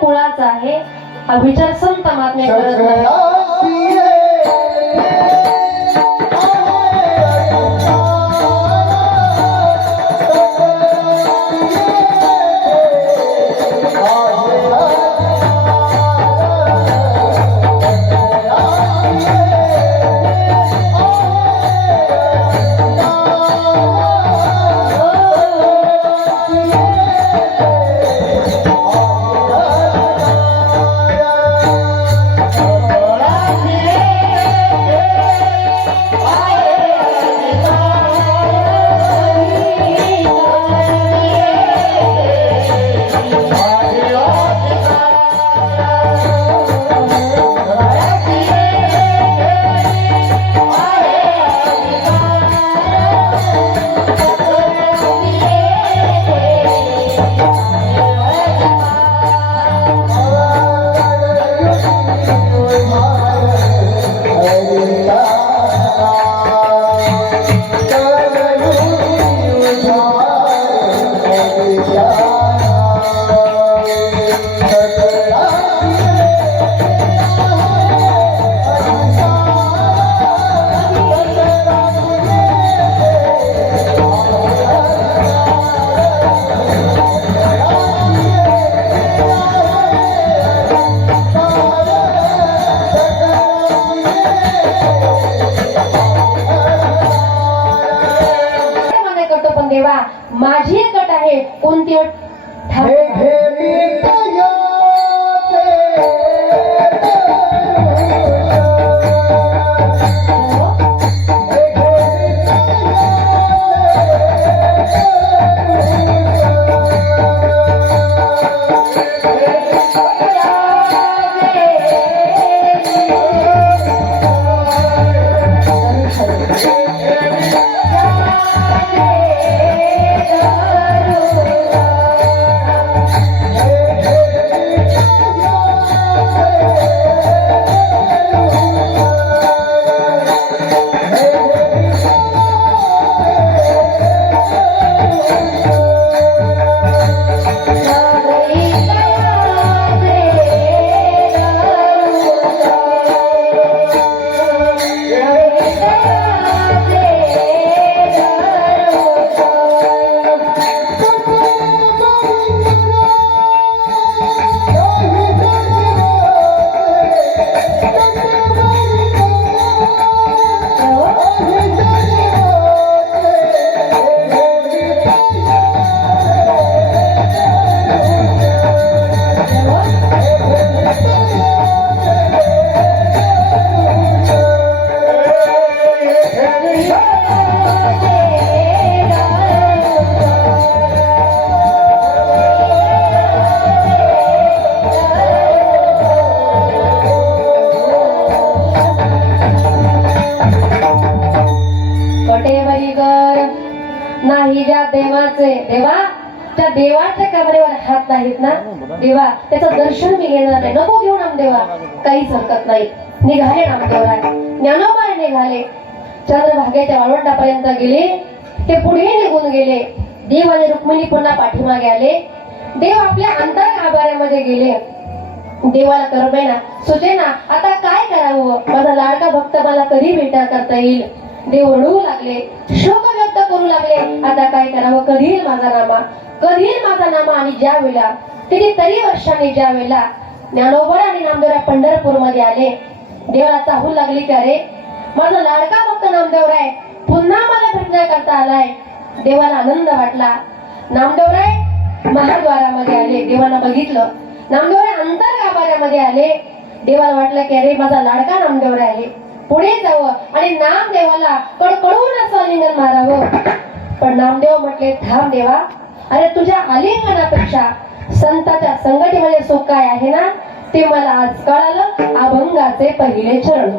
कुळाचा आहे हा विचार संत महात्मे करत नाही. माझी एक अट आहे. कोणती अट? नाही ज्या देवाचे देवा त्या देवाच्या कमरेवर हात नाहीत ना देवा त्याचं दर्शन मी घेणार नाही. नको घेऊ नामदेवा, काहीच हरकत नाही. निघाले नामदेवराय, ज्ञानोबा निघाले, चंद्रभागेच्या वाळवंटापर्यंत गेले. ते पुढे निघून गेले. देव आणि रुक्मिणी पुन्हा पाठीमागे आले. देव आपल्या अंतर गाभाऱ्यामध्ये गेले. देवाला करमेना सुचेना आता काय करावं. माझा लाडका भक्त मला कधी भेटा करता येईल. देव रडू लागले, शोक व्यक्त करू लागले. आता काय करावं, कधी येईल माझा नामा, कधी येईल माझा नामा. आणि ज्या वेळेला तरी वर्षांनी ज्या वेळेला ज्ञानोबा आणि नामदेवराय पंढरपूर मध्ये आले, देवाला चाहू लागली की अरे माझा लाडका भक्त नामदेवराय पुन्हा मला भेटण्याकरता आलाय. देवाला आनंद वाटला. नामदेवराय महाद्वारामध्ये आले. देवाला बघितलं. नामदेवराय अंतर गाभाऱ्यामध्ये आले. देवाला वाटलं की अरे माझा लाडका नामदेवराय आहे, पुढे जावं आणि नामदेवाला कडकडून असं आलिंगन मारावं. पण नामदेव म्हटले थांब देवा, अरे तुझ्या आलिंगनापेक्षा संताच्या संगतीमध्ये सुख काय आहे ना ते मला आज कळालं. अभंगाचे पहिले चरण.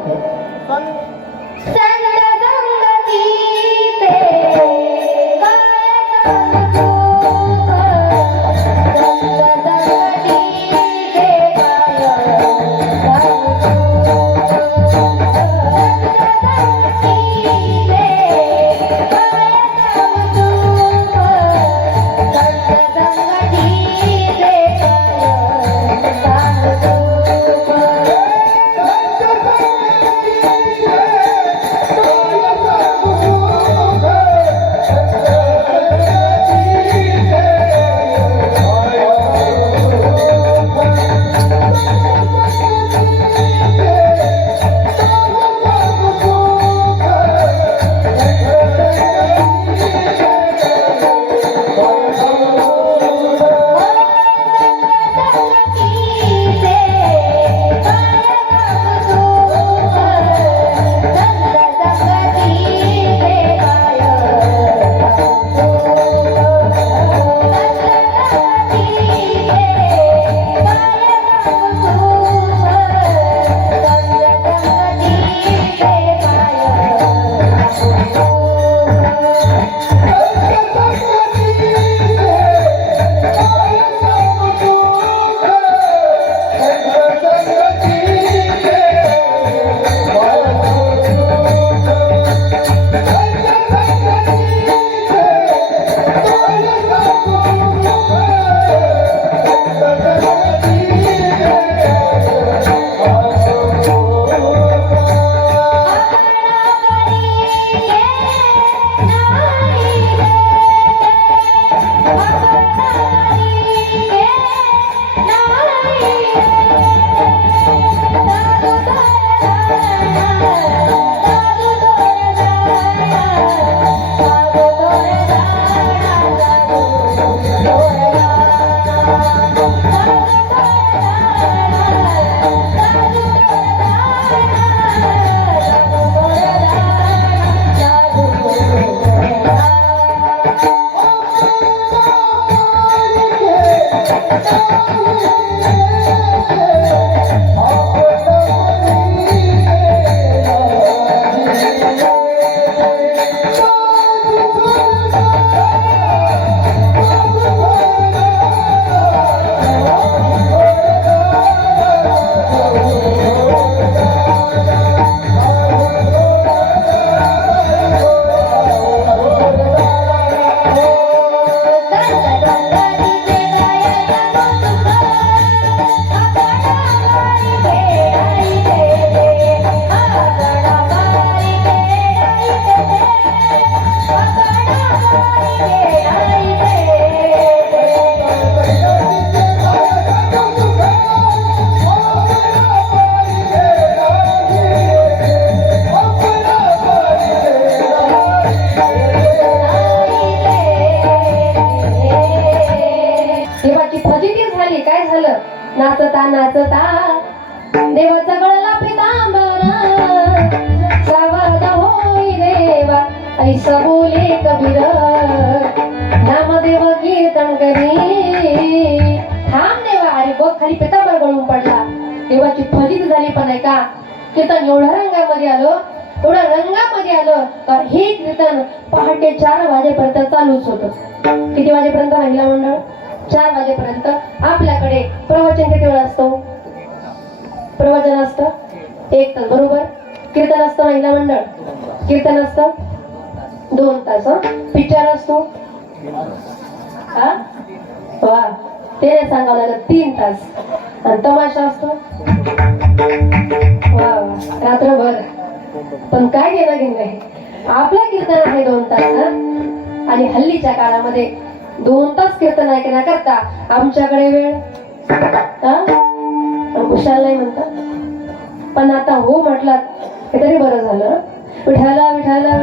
नाचता नाचता देवाचा गळला पितांबरा सावध होई देवा ऐसा बोले कबीर नामदेव कीर्तन करी थांब देवा. अरे बघ खाली पितांबर गळून पडला. देवाची फजित झाली. पण आहे का कीर्तन एवढ्या रंगामध्ये आलं एवढ्या रंगामध्ये आलं का हे कीर्तन पहाटे 4 वाजेपर्यंत चालूच होतं. किती वाजेपर्यंत महिला मंडळ? 4 वाजेपर्यंत. आपल्याकडे प्रवचन किती वेळ असतो? प्रवचन असतं 1 तास बरोबर. कीर्तन असतं महिला मंडळ कीर्तन असतं 2 तास. पिक्चर असतो हा वा ते नाही सांगावं लागत 3 तास. आणि तमाशा असतो वा रात्रभर. पण काय केलं की नाही आपलं कीर्तन आहे 2 तास. आणि हल्लीच्या काळामध्ये 2 तास कीर्तन ऐकण्याकरता आमच्याकडे वेळ कुशाल नाही म्हणतात. पण आता हो म्हटलात हे तरी बरं झालं. विठाला विठाला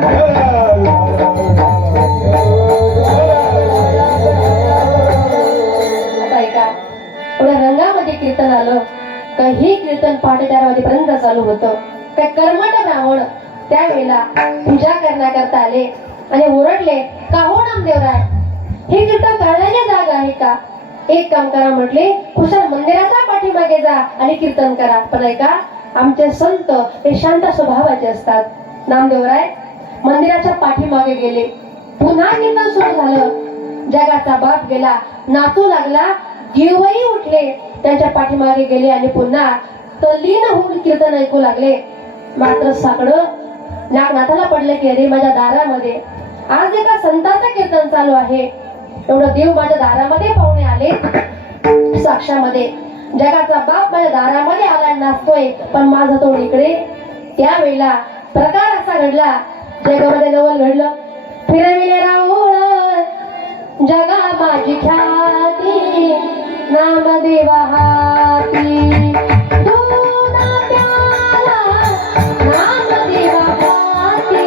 आता ऐका एवढ्या रंगामध्ये कीर्तन आलं का हे कीर्तन पहाटे 4 वाजेपर्यंत चालू होतं. काय कर्मठ ब्राह्मण त्यावेळेला पूजा करण्याकरता आले आणि ओरडले का हो नामदेवराय हे कीर्तन करण्याची जागा आहे का? एक काम करा म्हटले कुशाल मंदिराच्या पाठीमागे जा आणि कीर्तन करा. पण ऐका आमचे संत हे शांत स्वभावाचे असतात. नामदेवराय मंदिराच्या पाठीमागे गेले. पुन्हा कीर्तन सुरू झालं. जगाचा बाप गेला नाचू लागला. जीवही उठले त्यांच्या पाठीमागे गेले आणि पुन्हा तल्लीन होऊन कीर्तन ऐकू लागले. मात्र साकडं नागनाथाला पडलं की अरे माझ्या दारामध्ये आज एका संतांचं कीर्तन चालू आहे. एवढं देव माझ्या दारामध्ये पाहुणे आले साक्षामध्ये. जगाचा बाप माझ्या दारामध्ये आला नाचतोय पण माझं तोंड इकडे. त्यावेळेला प्रकार असा घडला जगामध्ये नवल घडलं. फिरविले राहुळ जगा माझी ख्याती नामदेवा हाती दूध प्याला नामदेवा हाती.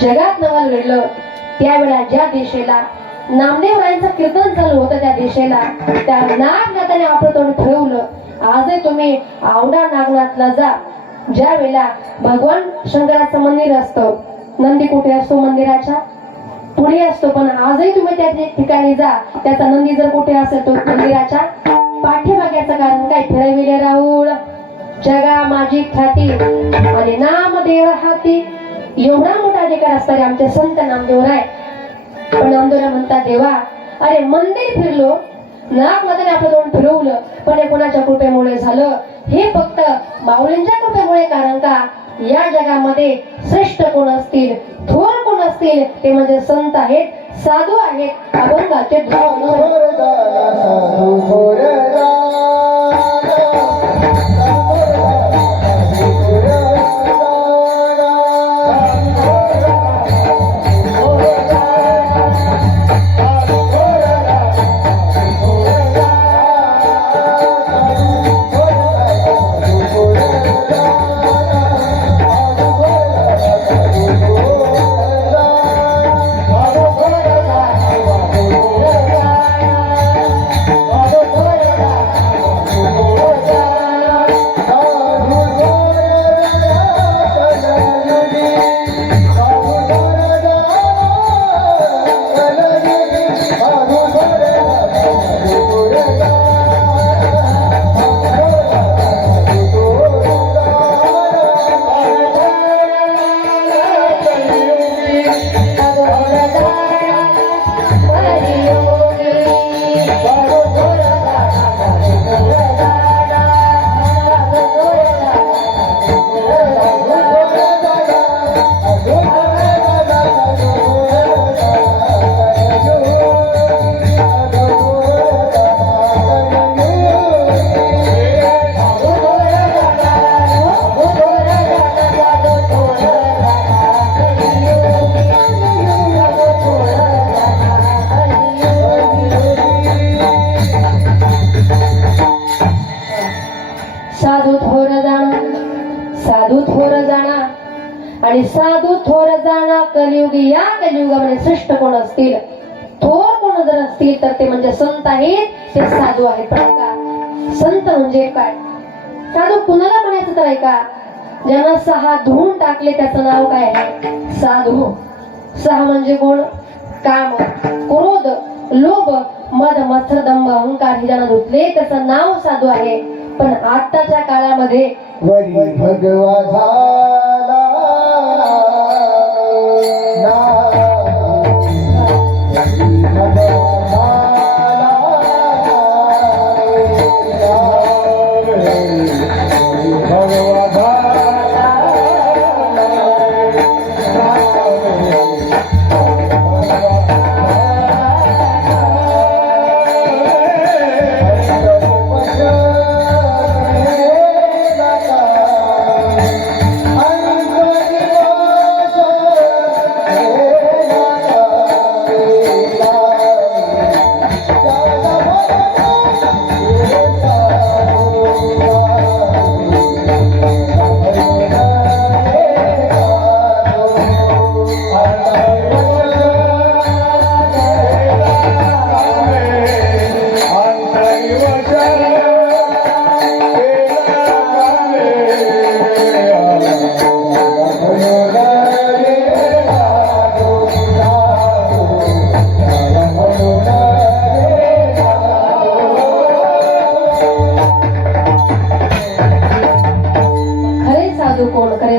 जगात नवल घडलं. त्यावेळेला ज्या दिशेला नामदेवरायांचं कीर्तन चालू होतं त्या दिशेला त्या नागनाथाने आपलं तोंड फिरवलं. आजही तुम्ही आवडा नागनाथला जा. ज्या वेळेला भगवान शंकराचं मंदिर असतं नंदी कुठे असतो? मंदिराच्या पुढे असतो. पण आजही तुम्ही त्या ठिकाणी जा. त्याचा नंदी जर कुठे असेल तो मंदिराच्या पाठीमाग्याचं कारण काय? फिरविले राहुळ जगा माझी ख्याती आणि नामदेव हाती. एवढा मोठा अधिकार असणारे आमचे संत नामदेवराय. पण नामदेवराय म्हणतात देवा अरे मंदिर फिरलो नागनाथाने आपलं तोंड फिरवलं पण हे कोणाच्या कृपेमुळे झालं? हे फक्त माऊलींच्या कृपेमुळे. कारण का या जगामध्ये श्रेष्ठ कोण असतील थोर कोण असतील ते म्हणजे संत आहेत साधू आहेत अभंगाचे आणि साधू थोर जाणा कलियुगी. या कलियुगामध्ये श्रेष्ठ कोण असतील थोर कोण जर असतील तर ते म्हणजे संत आहेत, ते साधू आहेत. पण का संत म्हणजे काय? साधू कुणाला म्हणायचं तर ऐका, ज्यानं 6 धुवून टाकले त्याचं नाव काय आहे? साधू. 6 म्हणजे कोण? काम, क्रोध, लोभ, मद, मत्सर, दंभ, अहंकार हे ज्यानं धुतले त्याचं नाव साधू आहे. पण आताच्या काळामध्ये वरी भगवा झाला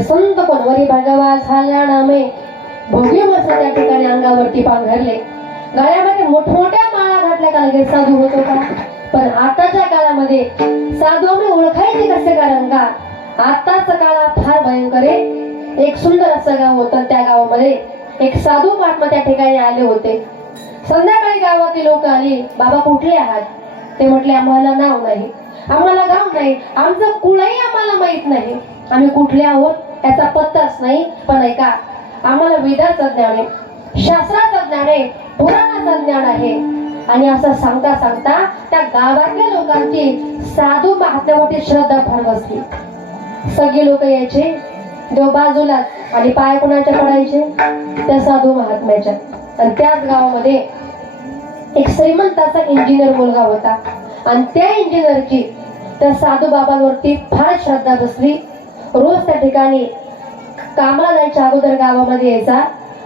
संत कोण? वरी भगवा झाला नामे भोगी मस्त त्या ठिकाणी अंगावरती पांघरले, गळ्यामध्ये मोठमोठ्या माळा घातल्या का लगेच साधू होतो का? पण आताच्या काळामध्ये साधू आम्ही ओळखायचे कसे? कारण का आताच काळ फार भयंकर आहे. एक सुंदर असं गाव होतं, त्या गावामध्ये एक साधू महात्मा त्या ठिकाणी आले होते. संध्याकाळी गावातील लोक आली, बाबा कुठले आहात? ते म्हटले आम्हाला नाव नाही, आम्हाला गाव नाही, आमचं कुळही आम्हाला माहित नाही, आम्ही कुठले आहोत याचा पत्ताच नाही. पण ऐका, आम्हाला वेदाचं ज्ञान आहे, शास्त्राचं ज्ञान आहे, पुराणाचं ज्ञान आहे. आणि असं सांगता सांगता त्या गावातल्या लोकांची साधू महात्म्यावरती श्रद्धा फार बसली. सगळे लोक यायचे देव बाजूलाच आणि पाय कोणाच्या पडायचे? त्या साधू महात्म्याच्या. आणि त्याच गावामध्ये एक श्रीमंताचा इंजिनियर मुलगा होता आणि त्या इंजिनियरची त्या साधू बाबांवरती फार श्रद्धा बसली. रोज त्या ठिकाणी कामाला जायच्या अगोदर गावामध्ये यायचा,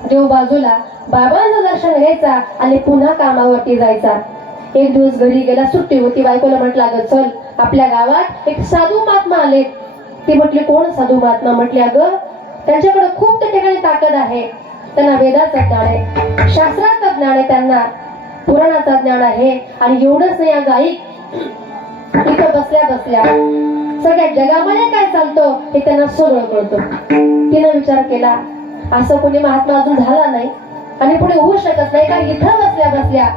देव बाजूला बाबांचं दर्शन घ्यायचा आणि पुन्हा कामावरती जायचा. एक दिवस घरी गेला, सुट्टी होती, बायकोला म्हटलं अगं चल आपल्या गावात एक साधू महात्मा आले. ती म्हटली कोण साधू महात्मा? म्हटली अगं त्यांच्याकडे खूप त्या ठिकाणी ताकद आहे, त्यांना वेदाचं ज्ञान आहे, शास्त्राचं ज्ञान आहे, त्यांना पुराणाचं ज्ञान आहे. आणि एवढंच नाही अगं ऐक, इथं बसल्या बसल्या सगळ्या जगामध्ये काय चालतं हे त्यांना सगळं कळतं. तिनं विचार केला असं कोणी महात्मा अजून झाला नाही आणि पुढे होऊ शकत नाही, कारण इथं बसल्या बसल्या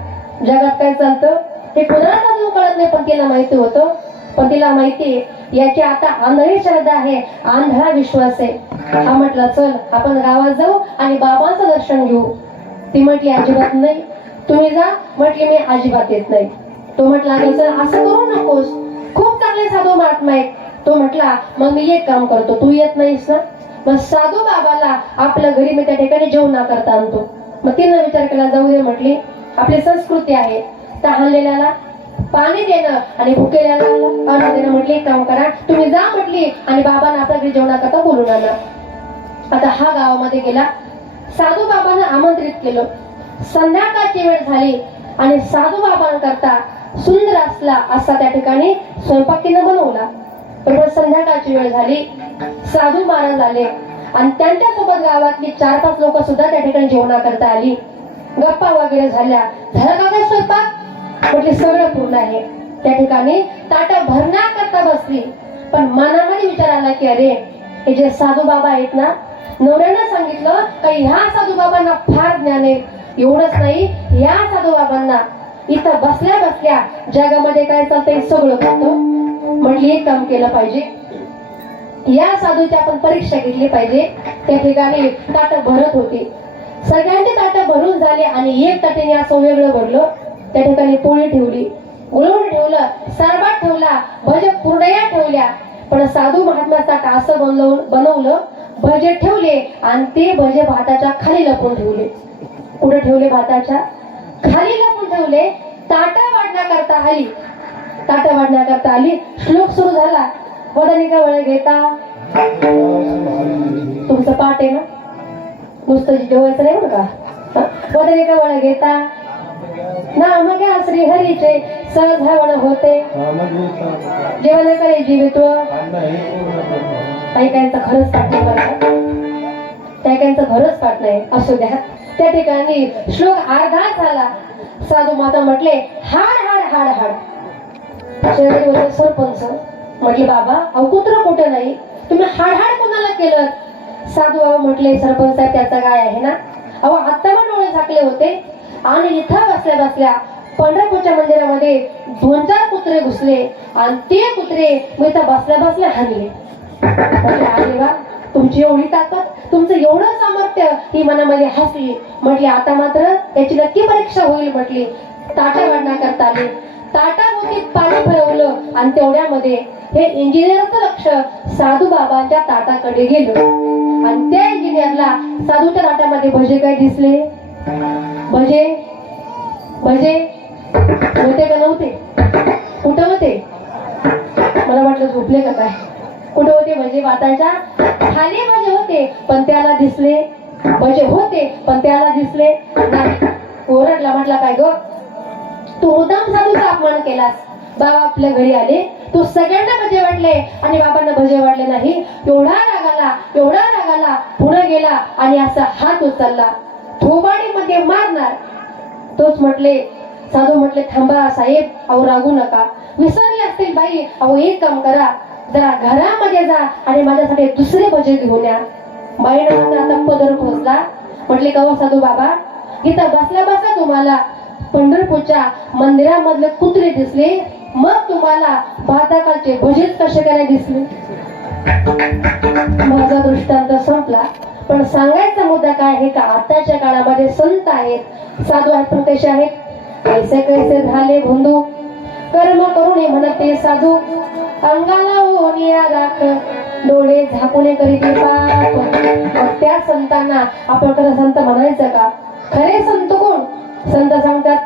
जगात काय चालतं हे कुणालाच अजून कळत नाही. पण तिला माहिती होतं, पण तिला माहिती याची आता आंधळी श्रद्धा आहे, आंधळा विश्वास आहे. हा म्हटला चल आपण गावात जाऊ आणि बाबांचं दर्शन घेऊ. ती म्हटली अजिबात नाही, तुम्ही जा. म्हटली मी अजिबात येत नाही. तो म्हटला अगं चल असं करू नकोस, खूप चांगले साधू महात्मा आहेत. तो म्हटला मग मी एक काम करतो, तू येत नाहीस ना, मग साधू बाबाला आपल्या घरी मी त्या ठिकाणी जेवणा करता आणतो. मग तिनं विचार केला जाऊ दे, म्हटली आपली संस्कृती आहे तहानलेल्याला पाणी देणं आणि भुकेल्याला अन्न देणं. म्हटली एक काम करा, तुम्ही जा म्हटली आणि बाबांना आपल्या घरी जेवणा करता बोलून आणा. आता हा गावामध्ये गेला, साधू बाबांना आमंत्रित केलं. संध्याकाळची वेळ झाली आणि साधू बाबांकरता सुंदर असला असा त्या ठिकाणी स्वयंपाक तिनं बनवला. बरोबर संध्याकाळची वेळ झाली, साधू महाराज आले आणि त्यांच्यासोबत गावातली 4-5 लोक सुद्धा त्या ठिकाणी जेवणा करता आली. गप्पा वगैरे झाल्या. झाला का काय स्वयंपाक? म्हटले सगळं पूर्ण आहे. त्या ठिकाणी ताटं भरण्याकरता बसली. पण मनामध्ये विचार आला की अरे हे जे साधू बाबा आहेत ना, नवऱ्यानं सांगितलं का ह्या साधू बाबांना फार ज्ञान आहे. एवढंच नाही, या साधू बाबांना इथं बसल्या बसल्या जगामध्ये काय चालतंय सगळं कळतं. म्हटली एक काम केलं पाहिजे, या साधूची आपण परीक्षा घेतली पाहिजे. त्या ठिकाणी ताटं भरत होती, सगळ्यांची ताटं भरून झाली आणि एक ताटेने असं वेगळं भरलं. त्या ठिकाणी पोळी ठेवली, गुळवण ठेवलं, सरबाट ठेवला, भजे पुरड्या ठेवल्या. पण साधू महात्म्याचा ताट असं बनवलं, भजे ठेवले आणि ते भजे भाताच्या खाली लपून ठेवले. कुठे ठेवले? भाताच्या खाली लपून ठेवले. ठेवले, ताटा वाढण्याकरता आली. ताटा वाढण्याकरता आली. श्लोक सुरू झाला. वदनी कवळ घेता. तुमचं पाठ आहे ना, नुसतं जेवायचं नाही बरं का. वदनी कवळ घेता नाम घ्या श्री हरीचे सहज हवण होते. जेवण करे जीवित्व. काही काहींचं खरंच पाठ नाही बरं का. काही काहींचं खरंच पाठ नाही. असू द्या. त्या ठिकाणी श्लोक अर्धा झाला. साधू माता म्हटले हाड हाड हाड हाड. शेजारी होते सरपंच. म्हटले बाबा अहो कुत्र कुठं नाही, तुम्ही हाड हाड कोणाला केलं? साधू बाबा म्हटले सरपंच साहेब त्याचं काय आहे ना, अहो आता पण डोळे झाकले होते आणि इथं बसल्या बसल्या पंढरपूरच्या मंदिरामध्ये 2-4 कुत्रे घुसले आणि ते कुत्रे मी इथं बसल्या बसल्या हाणले. म्हटले अरे वा, तुमची एवढी ताकद, तुमचं एवढं सामर्थ्य. ही मनामध्ये हसली. म्हटली आता मात्र याची नक्की परीक्षा होईल. म्हटली ताटा वाढण्याकरता आले. ताटाभोवती पाणी फिरवलं आणि तेवढ्यामध्ये हे इंजिनियरचं लक्ष साधू बाबांच्या ताटाकडे गेलं आणि त्या इंजिनियरला साधूच्या ताटामध्ये भजे काय दिसले. भजे भजे होते का नव्हते? कुठं होते? मला वाटलं झोपले का काय. कुठे होते भजे? वाटाच्या खाली भजे होते पण त्याला दिसले. भजे होते पण त्याला दिसले नाही. ओरडला. म्हटला काय ग, तू मुद्दाम साधूचा अपमान केलास. बाबा आपल्या घरी आले, तू सगळ्यांना भजे वाटले आणि बाबांना भजे वाटले नाही. एवढा रागाला पुढे गेला आणि असा हात उचलला, थोबाडीमध्ये मारणार. तोच म्हटले साधू म्हटले थांबा साहेब, अहो रागू नका, विसरले असतील बाई. अहो एक काम करा, जरा घरामध्ये जा आणि माझ्यासाठी दुसरे भजे घेऊन या. बाईने मात्र आता पदर खोचला. म्हटले कवा साधू बाबा, इथं बसल्या बसल्या तुम्हाला पंढरपूरच्या मंदिरामधले कुत्रे दिसले, मग तुम्हाला भाताकालचे भजेच कसे काय दिसले? माझा दृष्टांत संपला. पण सांगायचा मुद्दा काय आहे का, आताच्या काळामध्ये संत आहेत, साधू आहेत, पण कसे आहेत? कैसे कैसे झाले बंधू, कर्म करून म्हणते साधू. अंगाला ओनिया राख, डोळे झाकून करीत पाप. मग त्या संतांना आपण खरं संत म्हणायचं का? खरे संत कोण? संत सांगतात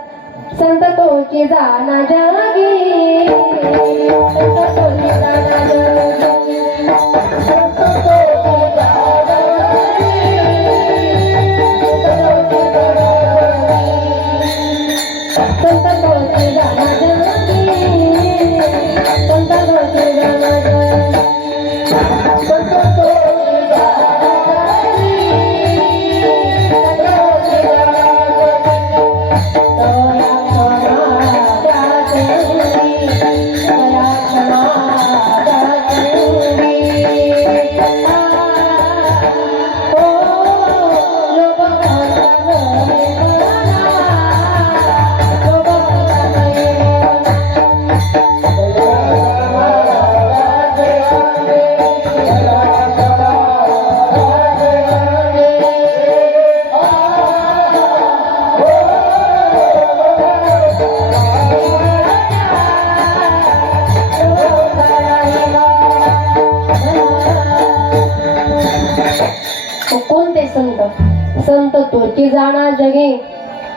संत तोची जाना जागी, संत तोची जाना जागी, संत तोची जाना जागी, संत तोची जाना जागी, संत तोची जाना जागी, संत तोची संत तोची जाणा जगे.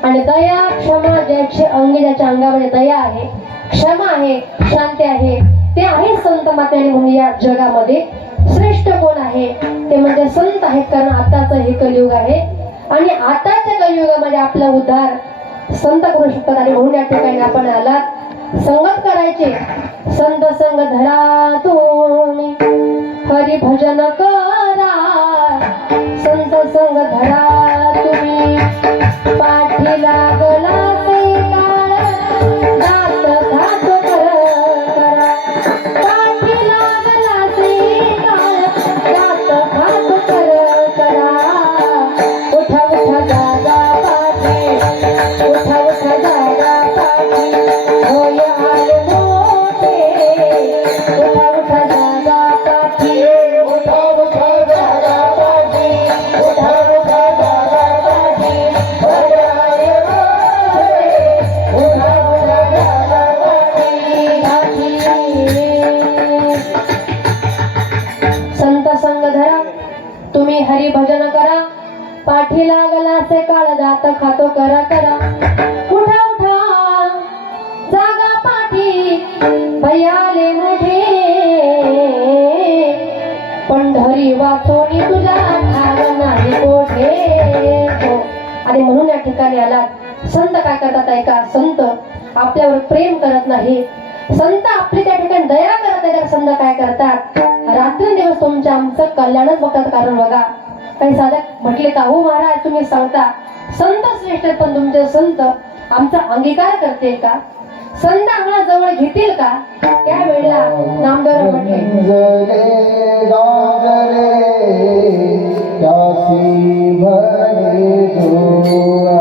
आणि दया क्षमा, ज्याच्या अंगामध्ये दया आहे, क्षमा आहे, शांती आहे, ते आहे संत मातेने. म्हणून या जगामध्ये श्रेष्ठ कोण आहे ते म्हणजे संत आहेत. कारण आताचं हे कलियुग आहे आणि आताच्या कलियुगामध्ये आपला उद्धार संत करू शकतात. आणि म्हणून या ठिकाणी आपण आलात संगत करायचे. संत संग धरा तुम्ही, हरी भजन करा. संत संग धरा तुम्ही, पाठी लागला ते काळ, दात घात करा. पाठी लागला ते काळ, दात घात करा. उठा उठा जागा पाठी, उठा उठा जागा पाठी, होय आले मोठे. उठा उठा जागा पाठी, उठा उठा जागा पाठी, उठा उठा जागा पाठी, होय आले मोठे. उठा उठा जागा पाठी. संत संग धरा तुम्ही, हरी भजन करा. पाठी लागला से काळ, दात खातो करा. उठा उठा भयाले मोठे पंढरी वाचोनी तुझा ठाव नाही कोठे हो. आणि म्हणून या ठिकाणी आलात. संत काय करतात ऐका. संत आपल्यावर प्रेम करत नाही. संत आपली त्या ठिकाणी दया करत नाही. तर संत काय करतात रात्रंदिवस तुमच्या आमचं कल्याणच बघतात. कारण बघा काही साधक म्हटले का हो महाराज तुम्ही सांगता संत श्रेष्ठ आहेत, पण तुमचे संत आमचा अंगीकार करतील का? संत आम्हाला जवळ घेतील का? त्यावेळेला नामदेव म्हटले गांजले गांजले त्यासी म्हणे जोरा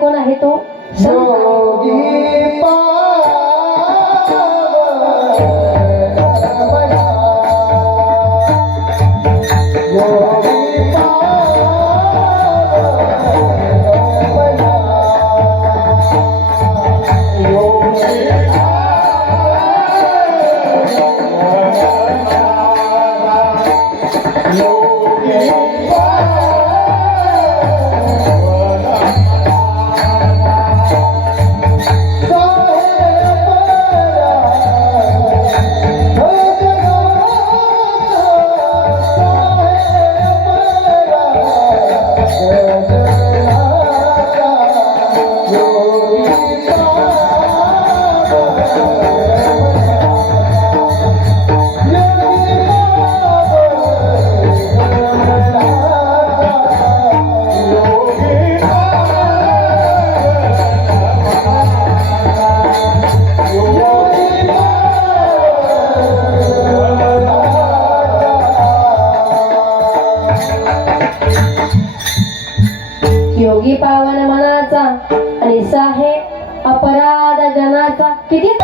कोण आहे तो योगी योगी पावन मनाचा आणि साहेब अपराध जनाचा. किती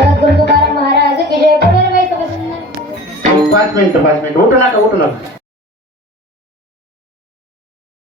जगद्गुरु तुकाराम महाराज की जय. पुनर्वैत प्रसन्न. 5 मिनिटं उठू नका